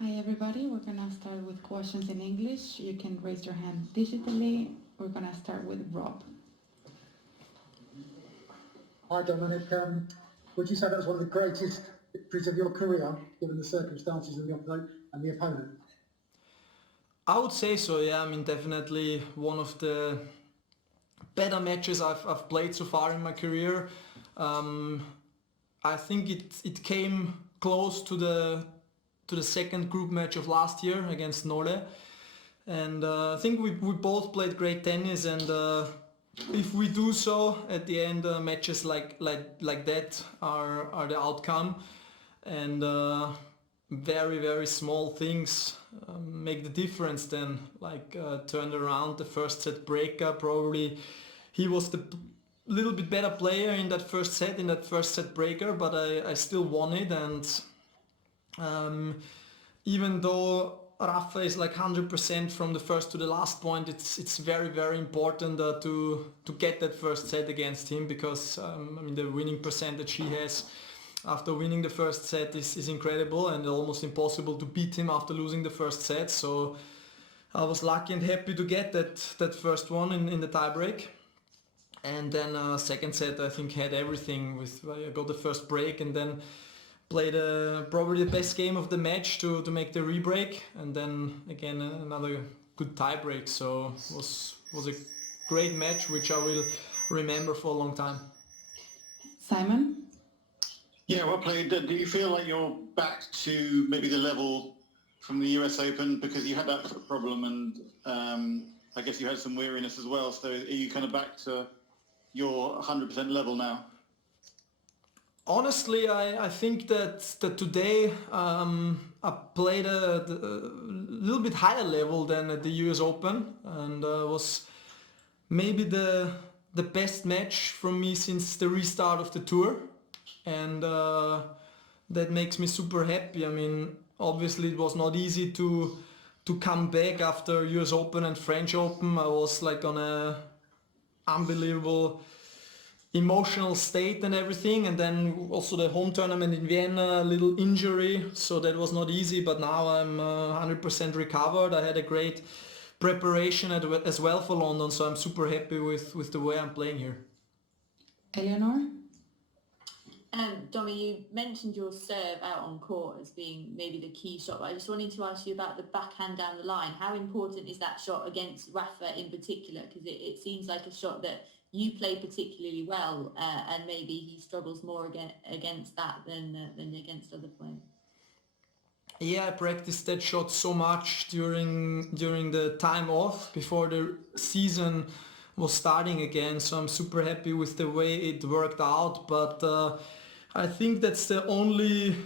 Hi everybody, we're gonna start with questions in English. You can raise your hand digitally. We're gonna start with Rob. Hi Dominic, would you say that was one of the greatest victories of your career, given the circumstances of the opponent? I would say so, yeah. I mean, definitely one of the better matches I've played so far in my career. I think it came close to the second group match of last year against Nole. And I think we both played great tennis, and if we do so at the end, matches like that are the outcome. And very, very small things make the difference then, like turned around the first set breaker. Probably he was the little bit better player in that first set breaker, but I still won it. And even though Rafa is like 100% from the first to the last point, it's very, very important to get that first set against him, because I mean, the winning percentage he has after winning the first set is incredible, and almost impossible to beat him after losing the first set. So I was lucky and happy to get that first one in the tiebreak. And then second set I think had everything. I got the first break and then played probably the best game of the match to make the rebreak, and then again another good tiebreak. So it was a great match which I will remember for a long time. Simon? Yeah, well played. Do you feel like you're back to maybe the level from the US Open, because you had that foot problem, and I guess you had some weariness as well, so are you kind of back to your 100% level now? Honestly, I think that today I played a little bit higher level than at the US Open, and was maybe the best match for me since the restart of the tour. And that makes me super happy. I mean, obviously it was not easy to come back after US Open and French Open. I was like on a unbelievable emotional state and everything, and then also the home tournament in Vienna, a little injury, so that was not easy. But now I'm 100% recovered. I had a great preparation as well for London, so I'm super happy with the way I'm playing here. Eleanor? Domi, you mentioned your serve out on court as being maybe the key shot, but I just wanted to ask you about the backhand down the line. How important is that shot against Rafa in particular? Because it seems like a shot that you play particularly well, and maybe he struggles more against that than against other players. Yeah, I practiced that shot so much during the time off before the season was starting again, so I'm super happy with the way it worked out. But I think that's the only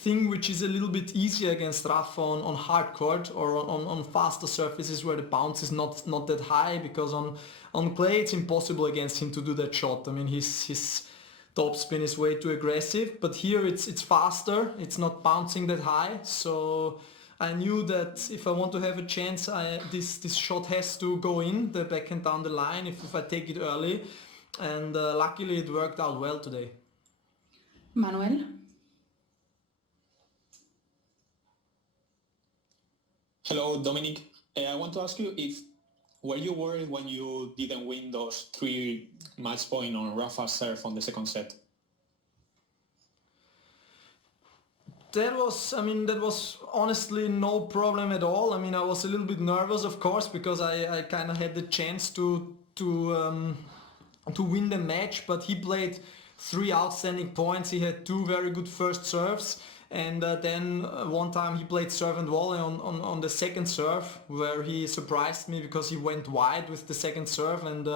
thing which is a little bit easier against Rafa on hard court or on faster surfaces where the bounce is not that high, because on clay it's impossible against him to do that shot. I mean, his topspin is way too aggressive, but here it's faster, it's not bouncing that high. So I knew that if I want to have a chance, this shot has to go in, the backhand down the line, if I take it early. And luckily it worked out well today. Manuel? Hello, Dominic. I want to ask you, were you worried when you didn't win those 3 match points on Rafa's serve on the second set? That was honestly no problem at all. I mean, I was a little bit nervous, of course, because I kind of had the chance to win the match, but he played 3 outstanding points. He had 2 very good first serves, and then one time he played serve and volley on the second serve, where he surprised me because he went wide with the second serve and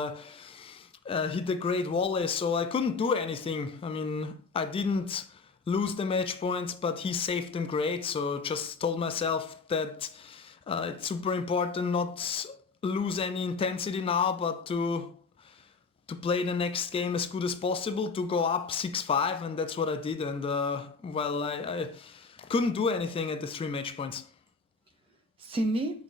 hit a great volley. So I couldn't do anything. I mean, I didn't lose the match points, but he saved them great. So just told myself that it's super important not lose any intensity now, but to play the next game as good as possible, to go up 6-5, and that's what I did. And well, I couldn't do anything at the 3 match points. Cindy?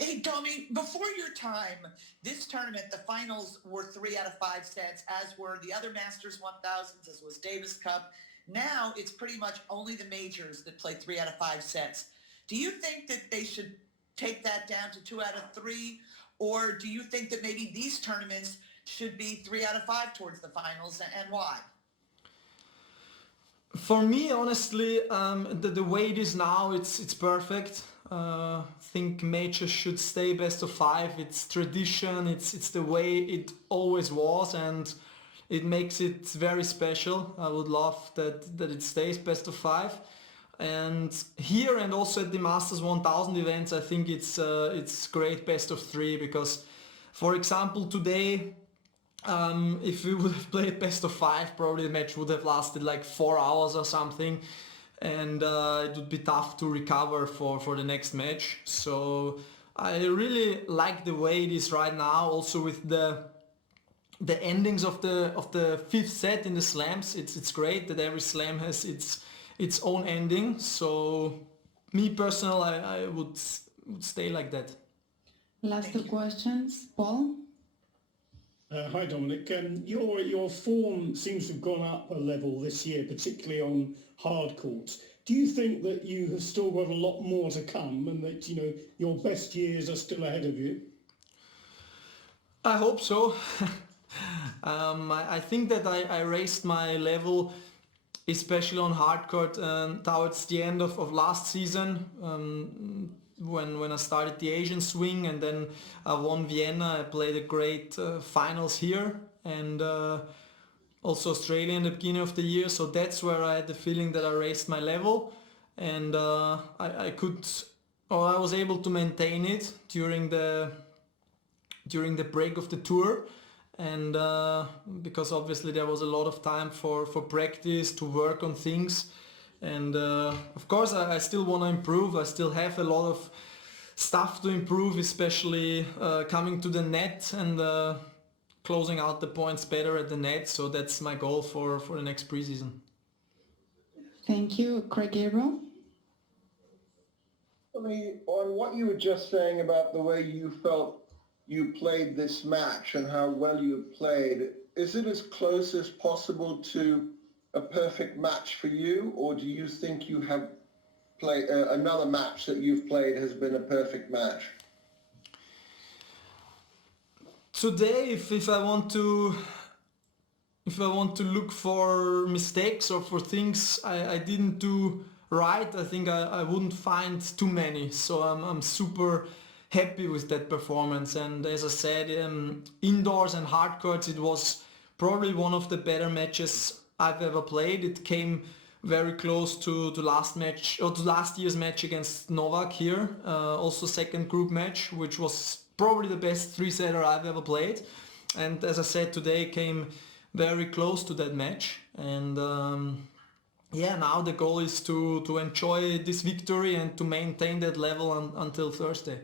Hey, Domi, before your time, this tournament, the finals were 3 out of 5 sets, as were the other Masters 1000s, as was Davis Cup. Now it's pretty much only the majors that play 3 out of 5 sets. Do you think that they should take that down to 2 out of 3? Or do you think that maybe these tournaments should be 3 out of 5 towards the finals, and why? For me, honestly, the way it is now, it's perfect. I think majors should stay best of 5. It's tradition. It's the way it always was, and it makes it very special. I would love that it stays best of 5. And here and also at the Masters 1000 events, I think it's great best of 3 because, for example, today. If we would have played best of 5, probably the match would have lasted like 4 hours or something, and it would be tough to recover for the next match. So I really like the way it is right now. Also with the endings of the 5th set in the slams, it's great that every slam has its own ending. So me personally, I would stay like that. Last two questions, Paul. Hi Dominic, your form seems to have gone up a level this year, particularly on hard courts. Do you think that you have still got a lot more to come and that your best years are still ahead of you? I hope so. I think that I raised my level, especially on hard court, towards the end of last season. When I started the Asian swing, and then I won Vienna. I played a great finals here, and also Australia in the beginning of the year. So that's where I had the feeling that I raised my level, and I was able to maintain it during the break of the tour, and because obviously there was a lot of time for practice to work on things. And of course I still want to improve. I still have a lot of stuff to improve, especially coming to the net and closing out the points better at the net. So that's my goal for the next preseason. Thank you. Craig Gabriel. I mean, on what you were just saying about the way you felt you played this match and how well you played, is it as close as possible to a perfect match for you, or do you think you have played another match that you've played has been a perfect match? Today, if I want to look for mistakes or for things I didn't do right, I think I wouldn't find too many. So I'm super happy with that performance. And as I said, indoors and hard courts, it was probably one of the better matches I've ever played. It came very close to last year's match against Novak here. Also second group match, which was probably the best 3-setter I've ever played. And as I said, today came very close to that match. And now the goal is to enjoy this victory and to maintain that level until Thursday.